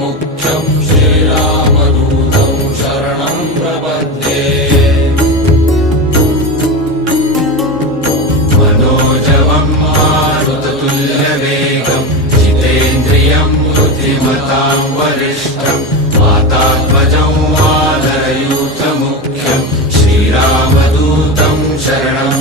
मुख्यं श्रीरामदूतं शरणं प्रपद्ये। मनोजवं मारुततुल्यवेगं जितेन्द्रियं बुद्धिमतां वरिष्ठं वातात्मजं वानरयूथमुख्यं श्रीरामदूतं शरणं